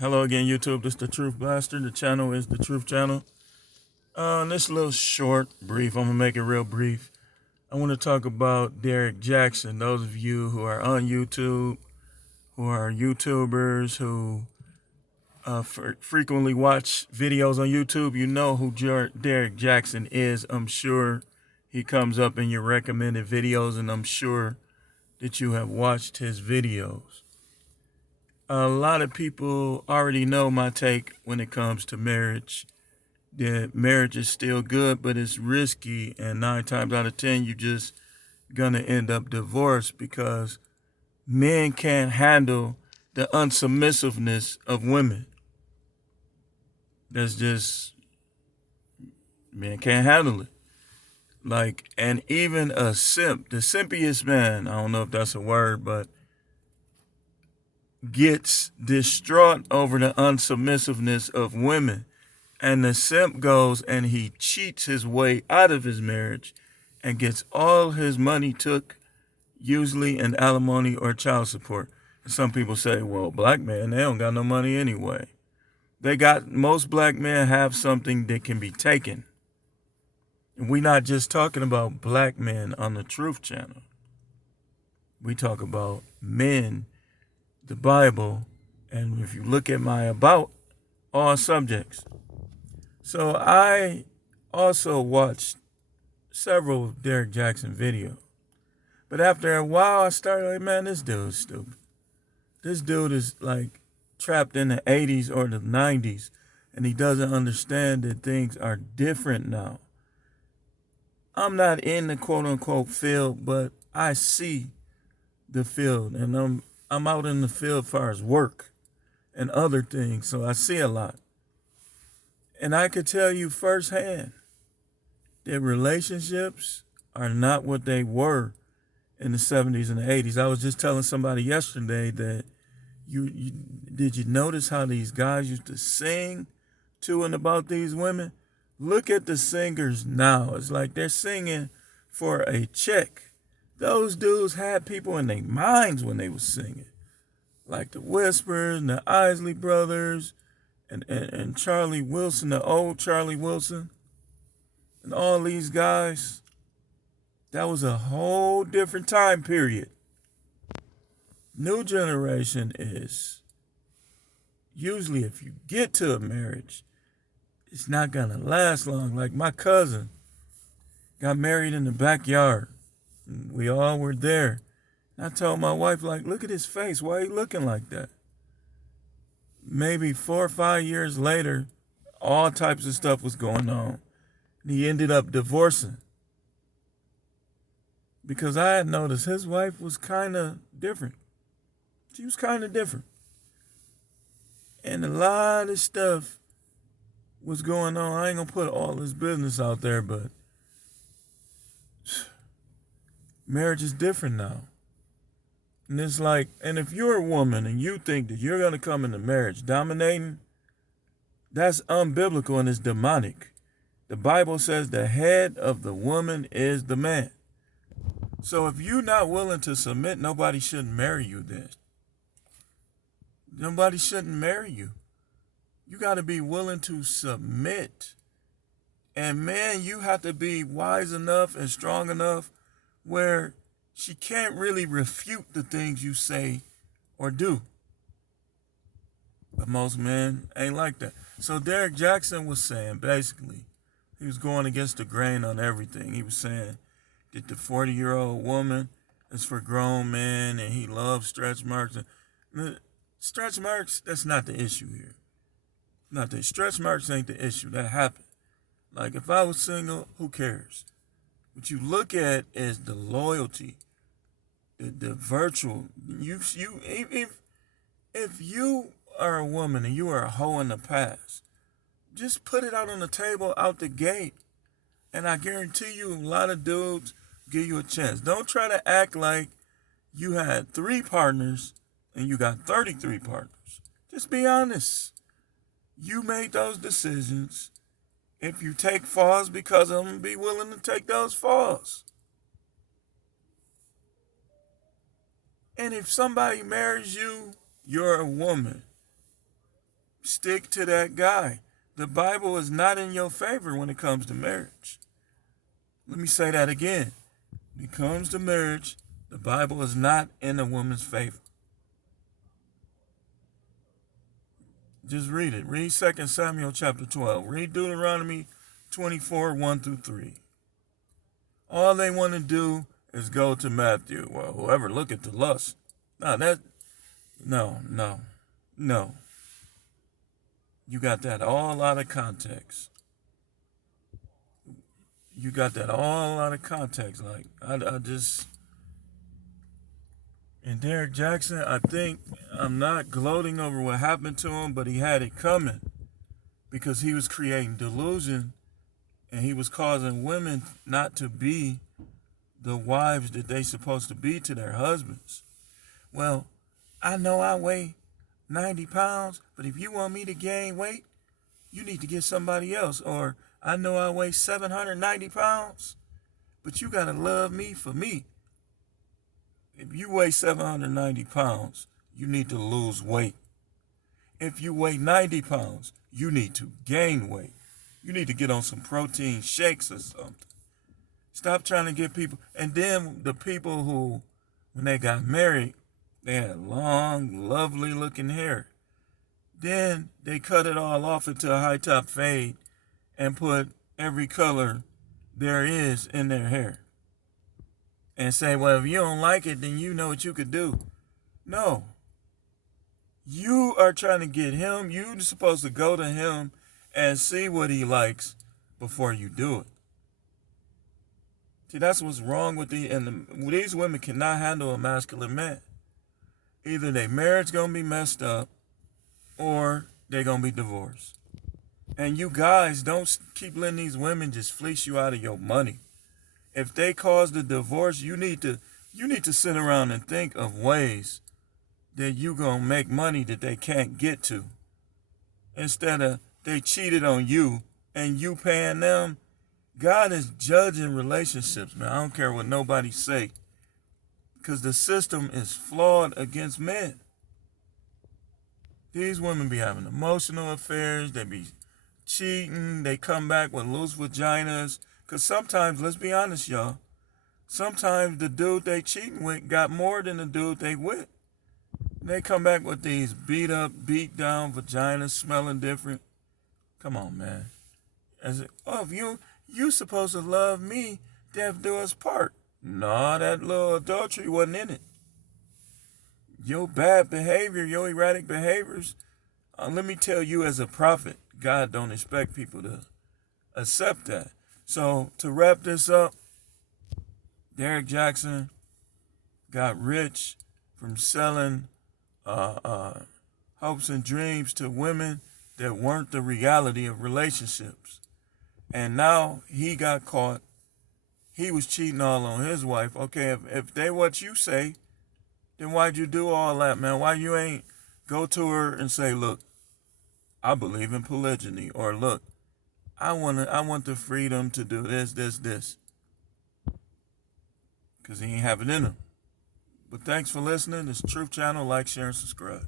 Hello again, YouTube. This is the Truth Blaster. The channel is the Truth Channel. This little short, brief. I'm gonna make it real brief. I want to talk about Derrick JAXN. Those of you who are on YouTube, who are YouTubers, who frequently watch videos on YouTube, you know who Derrick JAXN is. I'm sure he comes up in your recommended videos, and I'm sure that you have watched his videos. A lot of people already know my take when it comes to marriage. That marriage is still good, but it's risky, and 9 times out of 10, you're just gonna end up divorced because men can't handle the unsubmissiveness of women. That's just men can't handle it. Like, and even a simp, the simpiest man, I don't know if that's a word, but gets distraught over the unsubmissiveness of women. And the simp goes and he cheats his way out of his marriage and gets all his money took, usually in alimony or child support. And some people say, well, black men, they don't got no money anyway. Most black men have something that can be taken. And we're not just talking about black men on the Truth Channel. We talk about men, the Bible, and if you look at my about, all subjects. So I also watched several Derrick JAXN videos. But after a while, I started like, man, this dude is stupid. This dude is like trapped in the 80s or the 90s, and he doesn't understand that things are different now. I'm not in the quote unquote field, but I see the field, and I'm out in the field as far as work and other things, so I see a lot. And I could tell you firsthand that relationships are not what they were in the 70s and the 80s. I was just telling somebody yesterday that did you notice how these guys used to sing to and about these women? Look at the singers now. It's like they're singing for a check. Those dudes had people in their minds when they were singing. Like the Whispers and the Isley Brothers and Charlie Wilson, the old Charlie Wilson, and all these guys. That was a whole different time period. New generation is usually, if you get to a marriage, it's not gonna last long. Like my cousin got married in the backyard. We all were there. I told my wife, like, look at his face. Why are you looking like that? Maybe 4 or 5 years later, all types of stuff was going on. And he ended up divorcing. Because I had noticed his wife was kind of different. She was kind of different. And a lot of stuff was going on. I ain't going to put all this business out there, but marriage is different now. And it's like, and if you're a woman and you think that you're going to come into marriage dominating, that's unbiblical and it's demonic. The Bible says the head of the woman is the man. So if you're not willing to submit, nobody shouldn't marry you then. Nobody shouldn't marry you. You got to be willing to submit. And man, you have to be wise enough and strong enough where she can't really refute the things you say or do. But most men ain't like that. So Derrick JAXN was saying, basically, he was going against the grain on everything. He was saying that the 40-year-old woman is for grown men and he loves stretch marks. And stretch marks, that's not the issue here. Not that stretch marks ain't the issue. That happened. Like if I was single, who cares? What you look at is the loyalty, the virtual. If you are a woman and you are a hoe in the past, just put it out on the table out the gate, and I guarantee you, a lot of dudes give you a chance. Don't try to act like you had 3 partners and you got 33 partners. Just be honest. You made those decisions. If you take falls because of them, be willing to take those falls. And if somebody marries you, you're a woman. Stick to that guy. The Bible is not in your favor when it comes to marriage. Let me say that again. When it comes to marriage, the Bible is not in a woman's favor. Just read it. Read 2 Samuel chapter 12. Read Deuteronomy 24, 1 through 3. All they want to do is go to Matthew. Well, whoever look at the lust. No. You got that all out of context. Like, I just... And Derrick JAXN, I think, I'm not gloating over what happened to him, but he had it coming. Because he was creating delusion, and he was causing women not to be the wives that they supposed to be to their husbands. Well, I know I weigh 90 pounds, but if you want me to gain weight, you need to get somebody else. Or I know I weigh 790 pounds, but you got to love me for me. If you weigh 790 pounds, you need to lose weight. If you weigh 90 pounds, you need to gain weight. You need to get on some protein shakes or something. Stop trying to get people. And then the people who, when they got married, they had long, lovely looking hair. Then they cut it all off into a high top fade and put every color there is in their hair. And say, well, if you don't like it, then you know what you could do. No. You are trying to get him. You're supposed to go to him and see what he likes before you do it. See, that's what's wrong with these women cannot handle a masculine man. Either their marriage gonna be messed up or they're gonna be divorced. And you guys don't keep letting these women just fleece you out of your money. If they cause the divorce, you need to sit around and think of ways that you gonna make money that they can't get to. Instead of they cheated on you and you paying them. God is judging relationships, man. I don't care what nobody say. Because the system is flawed against men. These women be having emotional affairs. They be cheating. They come back with loose vaginas. Because sometimes, let's be honest, y'all. Sometimes the dude they cheating with got more than the dude they with. They come back with these beat up, beat down vaginas smelling different. Come on, man. If you supposed to love me, death do us part. No, that little adultery wasn't in it. Your bad behavior, your erratic behaviors, let me tell you as a prophet, God don't expect people to accept that. So to wrap this up, Derrick JAXN got rich from selling hopes and dreams to women that weren't the reality of relationships. And now he got caught. He was cheating all on his wife. Okay, if they what you say, then why'd you do all that, man? Why you ain't go to her and say, look, I believe in polygyny, or look, I want the freedom to do this. Because he ain't have it in him. But thanks for listening. It's Truth Channel. Like, share, and subscribe.